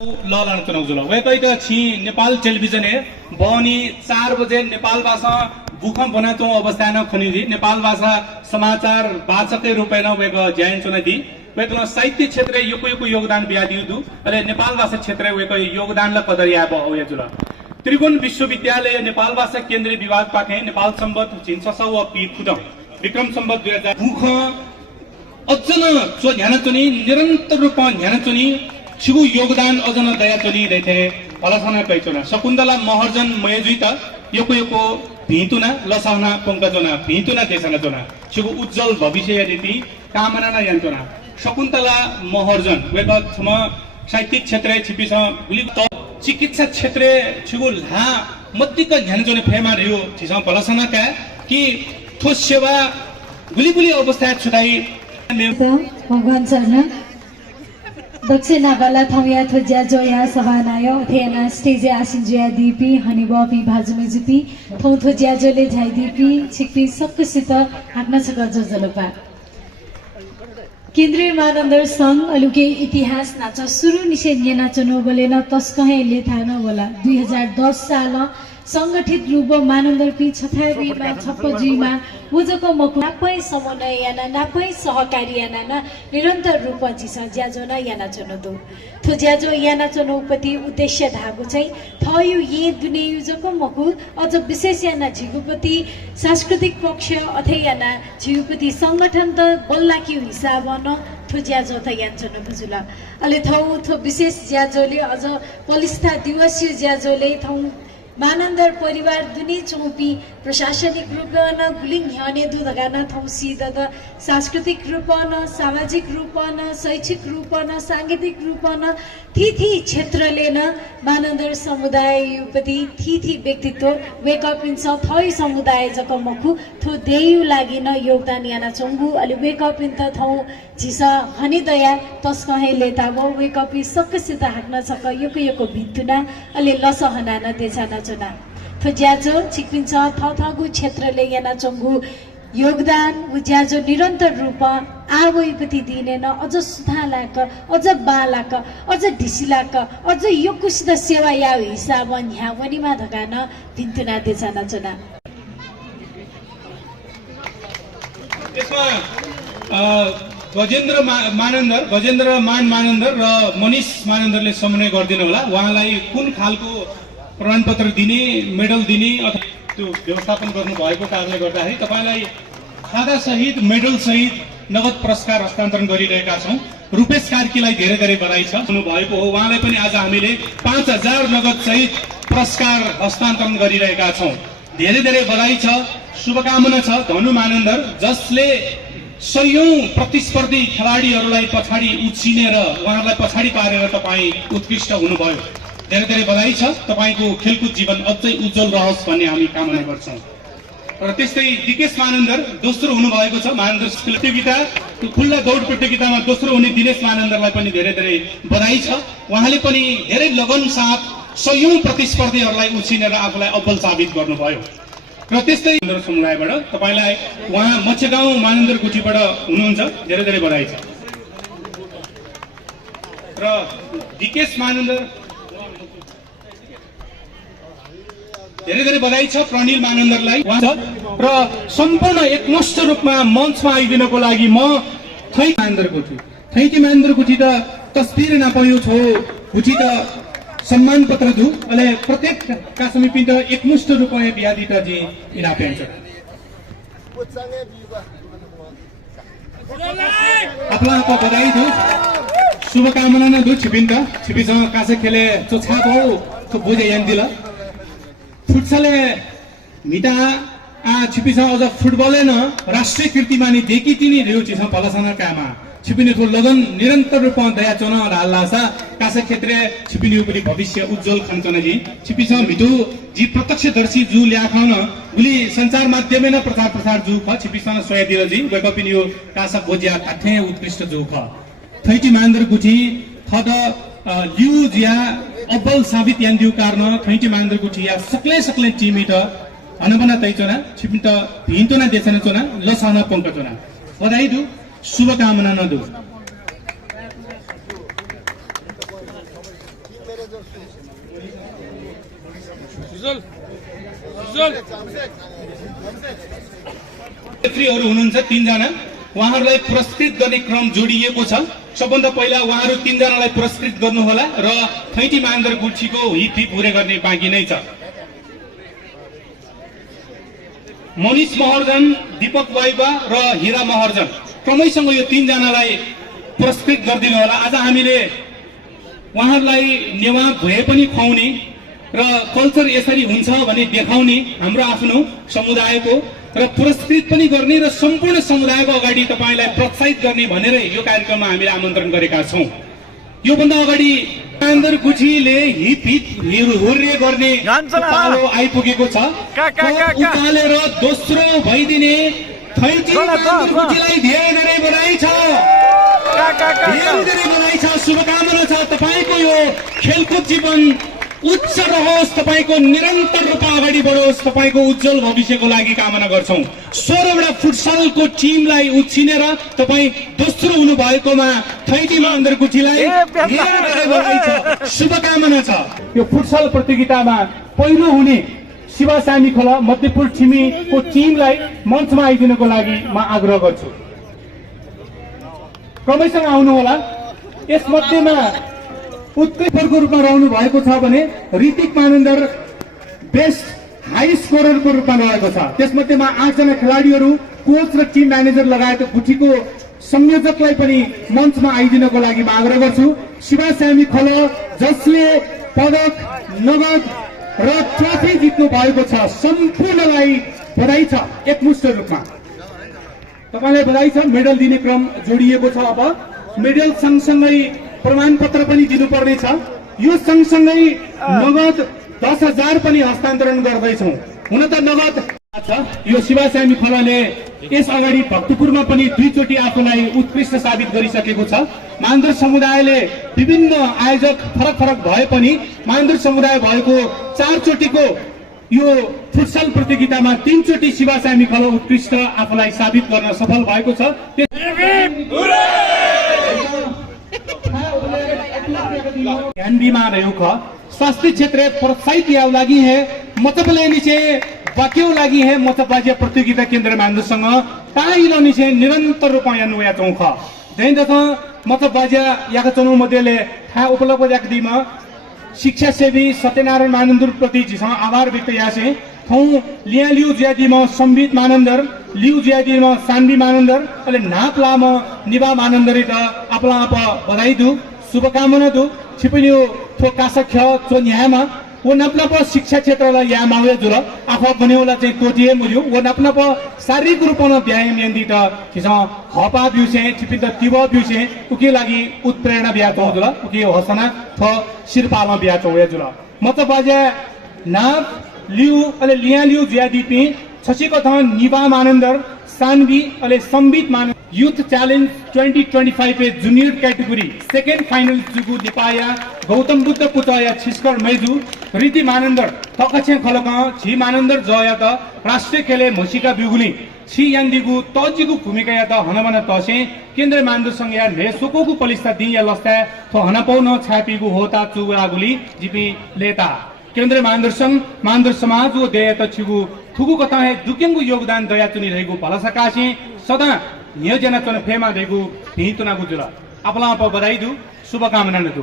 लालन चुनाव जुल वेकै त छि नेपाल टेलिभिजन है बनी 4 बजे नेपाल भाषा भूकंप बना तो अवस्था न खनिजी नेपाल भाषा समाचार वाचकै रूपमा न वेक ज्यान चुना दी वेक साहित्य क्षेत्र युको योगदान बिया दिउ अले नेपाल भाषा क्षेत्र वेक योगदान ल कदरिया ब हो जुल त्रिभुवन विश्वविद्यालय नेपाल भाषा केन्द्रीय विभाग पाखे नेपाल सम्बत जिन्सस व पी खुद विक्रम सम्बत 2000 भूख अझन चो ध्यान चुनी निरन्तर रूपमा ध्यान चुनी छिगु योगदान अझन दया चुनी दैथे फलसना कैचुना शकुन्तला महर्जन मयजुइत योको भितुना लसहना पंकजना भितुना देशना जना छिगु उज्जवल भविष्य यदि कामना न यन्तुना शकुन्तला महर्जन वेक छम साहित्यिक क्षेत्र छिपिस गुली चिकित्सा क्षेत्र छिगु ला मत्तिक ध्यान चुने फेमा रियो छिस फलसना का कि ठोस सेवा गुली अवस्था छुदाई भगवान चरण दक्षिणा वाला थमिया थोज्या जोया सभानायो थेना स्टेज आसिन जोया दीपी हनी बपी भाजुमे जुपी थौ थोज्या जोले झाइ दीपी छिकपी सबकुसित हाक्न छ गज जलपा केन्द्रीय मानन्दर संघ अलुके इतिहास नाच सुरु निषेध्य नाचनो बोलेन तस्कहे लेथा न बोला 2010 साल संगठित रूप मानन्दर पी छथारीमा छप्पजीमा उजको मकु नापै समन्वय याना नापै सहकारी याना न निरन्तर रूप जिस ज्याजो न याना चनो दो थो ज्याजो याना चनो उपति उद्देश्य धागो चाहिँ थयु ये दुने युजको मकु अझ विशेष याना झिगुपति सांस्कृतिक पक्ष अथे याना झिगुपति संगठन त बल्ला कि हिसाब न थो ज्याजो त यान चनो बुजुला अले थो विशेष ज्याजोले अझ पलिस्था दिवसीय ज्याजोले थौ मानन्दर परिवार दुनी चौपी प्रशासनिक रूपमा गुलिङ ह्याने दुधगाना थौसी दद सांस्कृतिक रूपमा सामाजिक रूपमा शैक्षिक रूपमा सांगीतिक रूपमा थी क्षेत्रले न मानन्दर समुदाय युपति थी व्यक्तित्व वेकअप इन थई समुदाय जक मखु थो देयु लागि न योगदान याना चंगु अलि वेकअप इन त थौ झिस हनी दया तस्कहे लेताबो वेकअप इ सक्कसित हाक्न सक योको भित्तुना अलि लसहना न देछाना चुना थो ज्याजो छिकपिन्छ थगु क्षेत्रले याना चंगु योगदान उज्याजो निरन्तर रूप आवैपति दिने न अझ सुधालाक अझ बालाक अझ ढिसिलाक अझ योकुसित सेवा या हिसाब न्या वनिमा धगान भिन्तुना देछाना चुना यसमा गजेन्द्र मानन्दर र मनिष मानन्दरले समन्वय गर्दिनु होला उहाँलाई कुन खालको प्रमाणपत्र दिने मेडल दिने अथवा त्यो व्यवस्थापन गर्नु भएको कारणले गर्दाखेरि तपाईलाई खादा सहित मेडल सहित नगद पुरस्कार हस्तान्तरण गरिरहेका छौं रुपेश कार्कीलाई धेरै बधाई छ हुनु भएको हो उहाँलाई पनि आज हामीले 5000 नगद सहित पुरस्कार हस्तान्तरण गरिरहेका छौं धेरै बधाई छ शुभकामना छ धनु मानन्दर जसले सयौं प्रतिस्पर्धी खेलाडीहरूलाई पछाडी उछिनेर उहाँलाई पछाडी पारेर तपाई उत्कृष्ट हुनुभयो धेरै बधाई छ तपाईको खेलकुद जीवन अझै उज्जवल रहोस् भन्ने हामी कामना गर्छौं र त्यस्तै दिकेश मानन्दर दोस्रो हुनु भएको छ मानन्दर प्रतियोगिता खुल्ला दौड प्रतियोगितामा दोस्रो हुने दिनेश मानन्दरलाई पनि धेरै बधाई छ उहाँले पनि धेरै लगन साथ सयौं प्रतिस्पर्धीहरूलाई उछिनेर आफूलाई अव्वल साबित गर्नुभयो र त्यस्तै समुदायबाट तपाईलाई उहाँ मच्छगाउँ मानन्दर गुठीबाट हुनुहुन्छ धेरै बधाई छ र दिकेश मानन्दर धेरै बधाई छ प्रणिल मानन्दरलाई र सम्पूर्ण एकमुष्ट रूपमा मञ्चमा आइदिनको लागि म थैती मानन्दर गुठी त तस्बिर नपायो छो गुठी त सम्मान पत्र दु अले प्रत्येक कासमी पिन्ट एकमुष्ट रूपमा बियादित जी इना पेन्छ आपलाको बधाई दु शुभकामना न दु छिपिसँग कासे खेले चोछा भौ तो बुझे यान दिला फुटसले मिटा छिपिस अझ फुटबलले न राष्ट्रिय कीर्तिमानी देखि तिनी रेउ छिस फलसना कामा छिपिने थो लगन निरन्तर रूपमा दया चन हाल्लासा कासे क्षेत्र छिपिने उपरि भविष्य उज्जवल खन्छन जी छिपिस मिटु जी प्रत्यक्षदर्शी जु ल्याखन गुली संचार माध्यमले न प्रचार जु ख छिपिसन सोया दिल जी वेकअप इन यो कासा बोज्या काठे उत्कृष्ट जु ख थैटी मानन्दर गुठी थद लिउ जिया अब्बल साबित यान दिउ कारण थैटी मानन्दर गुठी या सकले टिमिट अनबना तैचना छिपिन्ट भिन्तोना देछना चोना लसना पंकचोना बधाई दु शुभकामना न दु नेत्रीहरू हुनुहुन्छ 3 जना, उहाँहरूलाई पुरस्कृत गर्ने क्रम जोडिएको छ। सबभन्दा पहिला उहाँहरू 3 जनालाई पुरस्कृत गर्नुहोला र थैटी मानन्दर गुठीको हिप हिप हुरे गर्ने बाँकी नै छ। मनिष महर्जन, दीपक वाइबा र हिरा महर्जन क्रमैसँग यो 3 जनालाई पुरस्कृत गरिदिनु होला। आज हामीले उहाँहरूलाई नेवा भए पनि खुवाउने र कल्चर यसरी हुन्छ भने देखाउने हाम्रो आफ्नो समुदायको र पुरस्कृत पनि गर्ने र सम्पूर्ण समुदायको अगाडि तपाईलाई प्रोत्साहित गर्ने भनेर यो कार्यक्रममा हामीले आमन्त्रण गरेका छौं। यो भन्दा अगाडि मानन्दर गुठीले हिप हिप हुर्रे गर्ने पालो आइपुगेको छ। उकालेर दोस्रो भइदिने थैटी मानन्दर गुठीलाई धेरै बधाई छ, धेरै बधाई छ, शुभकामना छ। तपाईको यो खेलकुद जीवन उच्च रहोस्, तपाईको निरन्तर रूपमा अगाडि बढोस्, तपाईको उज्जवल भविष्यको लागि कामना गर्छौं। 16 वटा फुटसलको टिमलाई उछिनेर तपाई दोस्रो हुनु भएकोमा थैटी मानन्दर गुठीलाई धेरै बधाई छ, शुभकामना छ। यो फुटसल प्रतियोगितामा पहिलो हुने शिवसामी खोला मध्यपुर छिमीको टिमलाई मञ्चमा आइदिनको लागि म आग्रह गर्छु। क्रमैसँग आउनु होला। यस मध्येमा उत्कृष्टको रूपमा रहनु भएको छ भने ऋतिक मानन्दर बेस्ट हाई स्कोररको रूपमा रहेको छ। त्यसमध्येमा 8 जना खेलाडीहरू, कोच र टिम म्यानेजर लगायत गुठीको संयोजकलाई पनि मञ्चमा आइदिनको लागि म आग्रह गर्छु। शिवसामी खल जसले पदक, नगद र ट्रफी जित्नु भएको छ, सम्पूर्णलाई बधाई छ एकमुष्ट रूपमा। तपाईलाई बधाई छ। मेडल दिने क्रम जोडिएको छ। अब मेडल सँगसँगै प्रमाणपत्र पनि दिनुपर्ने छ। यो सँगसँगै नगद 10,000 पनि हस्तान्तरण गर्दैछौँ। हुन त नगद छ। यो शिवसामी खोलाले यस अगाडि भक्तपुरमा पनि 2 चोटि आफूलाई उत्कृष्ट साबित गरिसकेको छ। मानन्दर समुदायले विभिन्न आयोजक फरक फरक भए पनि मानन्दर समुदाय भएको 4 चोटिको यो फुटसल प्रतियोगितामा 3 चोटि शिवसामी खोला उत्कृष्ट आफूलाई साबित गर्न सफल भएको छ। ध्यान बीमार स्वास्थ्य क्षेत्र प्रोत्साहित याव लगी है मतलब लेनी से वाक्यों लगी है मतलब बाजे प्रतियोगिता केंद्र मानदंड संग ताई लोनी से निरंतर रूप में अनुया चौंखा जैन दसा मतलब बाजे या का चुनाव मध्य था उपलब्ध एक दी में शिक्षा सेवी सत्यनारायण मानंदर प्रति जिसमें आभार व्यक्त यासे थों लिया लियू ज्यादी में संबित मानंदर लियू ज्यादी में सांबी मानंदर अले नाप लाम निभा मानंदर इता अपना आप बधाई दू शुभकामना दू छिपलियो थो कासक चो न्यायमा वो नपनप शिक्षा क्षेत्रलाई यहाँ मावे जुल आफू बनेउला चाहिँ तोटिए मुल्यो वो नपनप शारीरिक रूपमा व्यायाम यन्दि त किसा हपा बिउसे छिपित तिब बिउसे उके लागि उत्प्रेरणा बिया तो जुल उके हसना थ शिरपालमा बिया तो जुल मतलब बाजे नाप लिउ अले लिया लिउ ज्यादी पि छसीको थ निबा मानन्दर सानवी अले संबित मान यूथ चैलेंज 2025 पे जूनियर कैटेगरी सेकेंड फाइनल जुगु दिपाया गौतम बुद्ध पुचाया छिस्कर मैजु रीति मानन्दर तकछे खलक छि मानन्दर जया त राष्ट्रिय खेले मसिका बिगुली छि यान्दिगु तजिगु भूमिका या त हनमन तसे केन्द्र मानन्दर संग या ले सोकोगु पलिस्ता दि या लस्ता थ हनपौ न छापीगु होता चुगुलागुली जिपी लेता केन्द्र मानन्दर संग मानन्दर समाज वो देय त छिगु थुगु कथा है दुकेंगु योगदान दया चुनी रहेगु पलसकासे सदा नियोजना चुन फेमा देगु हितुना गुजुला अपला आप बधाई दु शुभकामना दु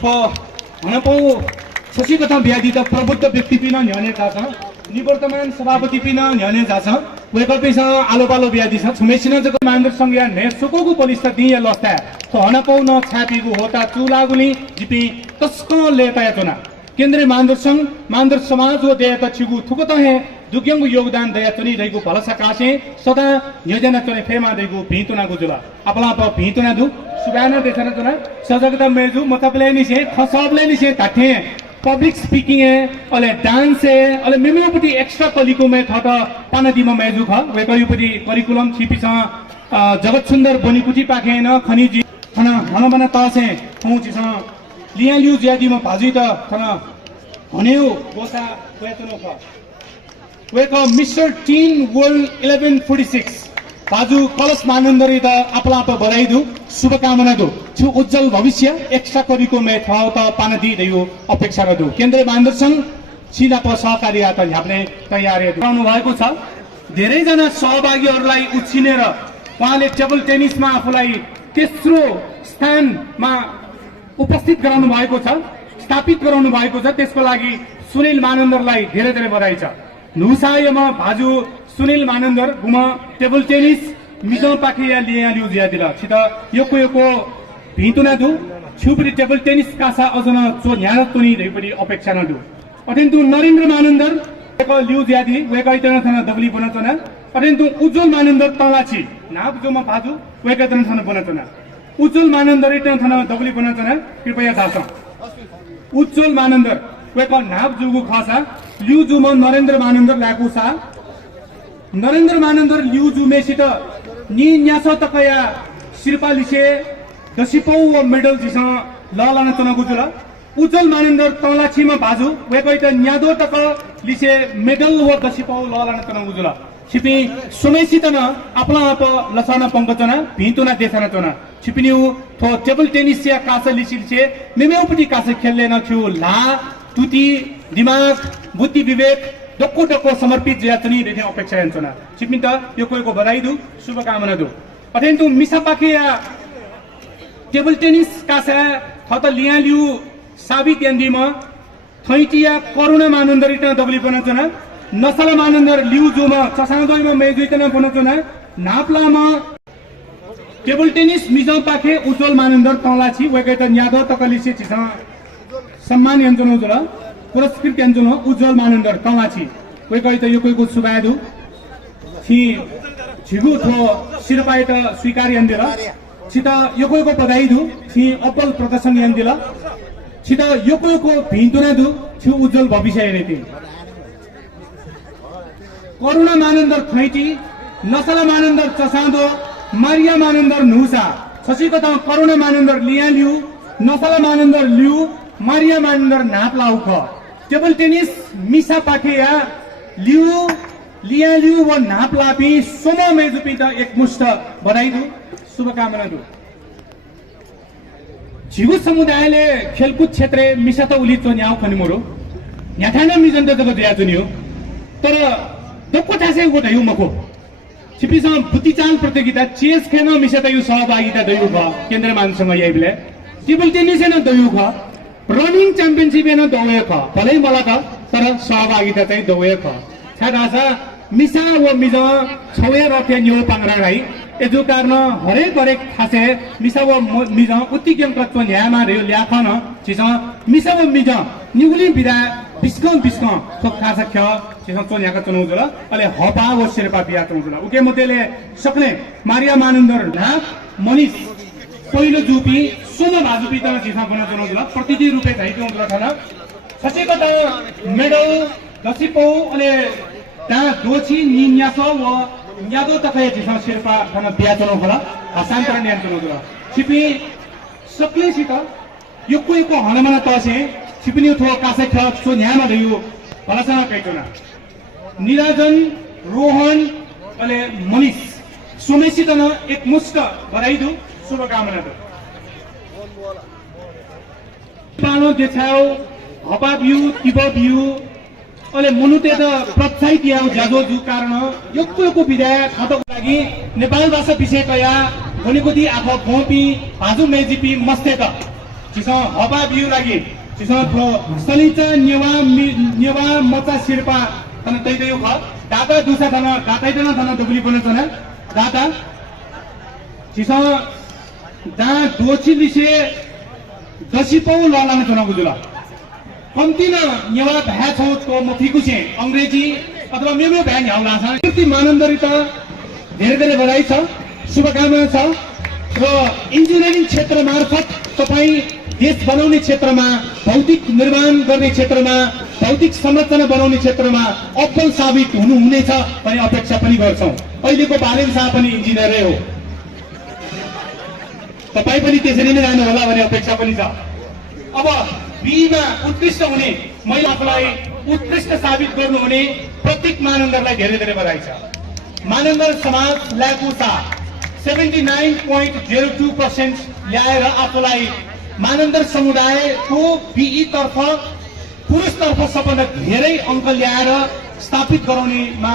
फ हनपौ छसी कथा ब्यादि त प्रबुद्ध व्यक्ति पिन न्याने जाछ निवर्तमान सभापति पिन न्याने जाछ वेकपिस आलो पालो ब्यादि छ छुमेसिन जको मानन्दर संज्ञा ने सोकोगु पलिस्ता दिए लस्ता त हनपौ न छापीगु होता चुलागुली जिपि तस्को लेता चुना केन्द्रीय मानन्दर संघ मानन्दर समाज वो दया छिगु थुकत है दुग्यंगु योगदान दया चुनी रहेगु पलसकासे सदा योजना चुने फेमा देगु भितुना गुजुला अपला प भितुना दु सुगाना देछन जुना सजगता मेजु मतबले नि से खसबले नि से ताथे पब्लिक स्पीकिंग है अले डांस है अले मेमेपटी एक्स्ट्रा कलिको में थट पानादिमा मेजु ख वेकयुपटी करिकुलम छिपिस जगत सुन्दर बनिकुटी पाखेन खनिजी खना हनबना तसे पहुँचिस लिया लिउ ज्यादीमा भाजी त थन हनेउ गोसा वेतनो ख वेक मिस्टर टीन वर्ल्ड 1146 बाजू कलश मानंदरी त आपला आप बधाई दु शुभकामना दु छु उज्जवल भविष्य एक्स्ट्रा करिकुलर ठाउँ त पान दिइदियो अपेक्षा गर्दु केन्द्रीय मानव संघ सिनाप सहकारी त ह्याप्ने तयारी गर्नु भएको छ धेरै जना सहभागीहरूलाई उछिनेर उहाँले टेबल टेनिसमा आफूलाई तेस्रो स्थानमा उपस्थित गराउनु भएको छ स्थापित गराउनु भएको छ त्यसको लागि सुनिल मानन्दरलाई धेरै धेरै बधाई छ नुसायमा भाजु सुनिल मानन्दर गुम टेबल टेनिस मिजो पाखिया लिया लिउ जिया दिला छित योको भितुना दु छुपरी टेबल टेनिस कासा अजन चो न्यार तुनी दैपरि अपेक्षा न दु अत्यन्तु नरेन्द्र मानन्दर एक लिउ जिया दि वेकाइतन थना दबली बनचना अत्यन्तु उज्जवल मानन्दर तलाछि नाप जोमा भाजु वेकाइतन थना बनचना उज्जवल मानन्दर इतन थना दबली बनचना कृपया थाहा उज्जवल मानन्दर वेका नाप जुगु खासा लिउ जुम नरेन्द्र मानन्दर लागुसा नरेन्द्र मानन्दर लिउ जुमेसित नि न्यास तकया शिरपालिसे दसिपौ व मेडल जिस ललन चनगु जुल उज्जवल मानन्दर तलाछीमा बाजु वेकैत न्यादो तक लिसे मेडल व दसिपौ ललन चनगु जुल छिपि सुमेसित न आपला आप लसना पंकचना भितुना देशना चना छिपिनिउ थो टेबल टेनिस या कास लिसिलसे मेमेउपटी कास खेल्ले न छु ला तुति दिमाग बुद्धि विवेक डक्को डक्को समर्पित याचनी रेथे अपेक्षा हेन्छना छिपिन त यो कोइको बधाई दु शुभकामना दु अत्यन्तु मिसापाके टेबल टेनिस कासा थत लिया लिउ साबित यान्दीमा थैटिया करुणा मानन्दरित दबली बनचना नसला मानन्दर लिउ जोमा चसाउँदैमा मेजुइतना बनचना नाप्लामा टेबल टेनिस मिजौ पाखे उज्जवल मानन्दर तलाछि वेकैत न्याद तकलिसे छिस सम्मान यन्जनो जुल पुरस्कृत यन्जनो उज्जवल मानन्दर तलाछि वेकैत योकैको सुबादु छि झिगु थो शिरपाइत स्वीकार यन्दिला छित योकैको बधाई दु छि अब्बल प्रदर्शन यन्दिला छित योकैको भिन्तुना दु छि उज्जवल भविष्य हेरेति करुणा मानन्दर थैटी नसला मानन्दर चसादो मारिया मानन्दर नुसा छसीको त करुणा मानन्दर लिया लिउ नसला मानन्दर लिउ मारिया मानन्दर नाप लाउ ख टेबल टेनिस मिसा पाखेया लिउ लिया लिउ व नाप लापी सोमो मेजुपी त एकमुष्ट बधाई दु शुभकामना दु झिगु समुदायले खेलकुद क्षेत्र मिसा त उली चोन्याउ खनिमोरो न्याथाना मिजन त जगत याजुनियो तर दक्को थासे उठा यो मको छिपिसम बुद्धिचाल प्रतियोगिता चेस खेन मिसेत यो सहभागिता दयु भ केन्द्रीय मानसँग याइबले टेबल टेनिस न दयु ख रनिङ च्याम्पियनशिप न दौए ख भलै मलाई त तर सहभागिता चाहिँ दौए ख छाडासा मिसा व मिज छवे रथे न्यु पांगरा राई एजु कारण हरेक थासे मिसा व मिज उत्तिक्यम तत्व न्यायमा रह्यो ल्याखन छिस मिसा व मिज निगुली बिदा बिस्कम थोक खासा ख छिस चोन्याका चनौ जुल अले हपा व शेर्पा बिया चनौ जुल उके मतेले सक्ने मारिया मानन्दर ना मनिष पहिलो जुपी सोम भाजुपी त छिसा बना चनौ जुल प्रतिनिधि रुपे धाइतो जुल थाना सचेको त मेडल दसिपौ अले ता दोछि निन्यास व न्यादो तकय छिसा शेर्पा थाना बिया चनौ होला हस्तान्तरण यान चनौ जुल छिपी सक्लेसित यो कोइको हनमना तसे छिपिनि थो कासे ख सो न्यामा दयु भलासँग कैटोना निराजन रोहन अले मनिष सोमेसित न एकमुष्ट बधाई दु शुभकामना दु पानो देखाउ हपा बिउ तिब बिउ अले मनुते त प्रोत्साहित याउ जाजो जु कारण योको विधाय खतको लागि नेपाल भाषा विषय कया भनेको दि आफो भोपी भाजु मेजिपी मस्ते त छिस हपा बिउ लागि छिस थो सलिच नेवा मचा शिरपा तन तैदयु ख दाता दुसा तन दातैदन तन दुबली बनचन दाता छिस दा दोछि लिसे दसिपौ ललन चनगु जुल कम्ती न नेवा भ्या छौ तो मथिकुसे अंग्रेजी अथवा मेमो भ्या ह्याउला छ कीर्ति मानन्दरी त धेरै धेरै बधाई छ शुभकामना छ र इन्जिनियरिङ क्षेत्र मार्फत तपाई देश बनाउने क्षेत्रमा भौतिक निर्माण गर्ने क्षेत्रमा भौतिक संरचना बनाउने क्षेत्रमा अब्बल साबित हुनुहुनेछ भन्ने अपेक्षा पनि गर्छौं अहिलेको बालेन शाह पनि इन्जिनियरै हो तपाई पनि त्यसरी नै जानु होला भन्ने अपेक्षा पनि छ अब बीमा उत्कृष्ट हुने महिलालाई उत्कृष्ट साबित गर्नुहुने प्रत्येक मानन्दरलाई धेरै धेरै बधाई छ मानन्दर समाज ल्याकुसा 79.02% ल्याएर आफूलाई मानन्दर समुदायको बिई तर्फ पुरुषतर्फ सबभन्दा धेरै अङ्क ल्याएर स्थापित गराउनेमा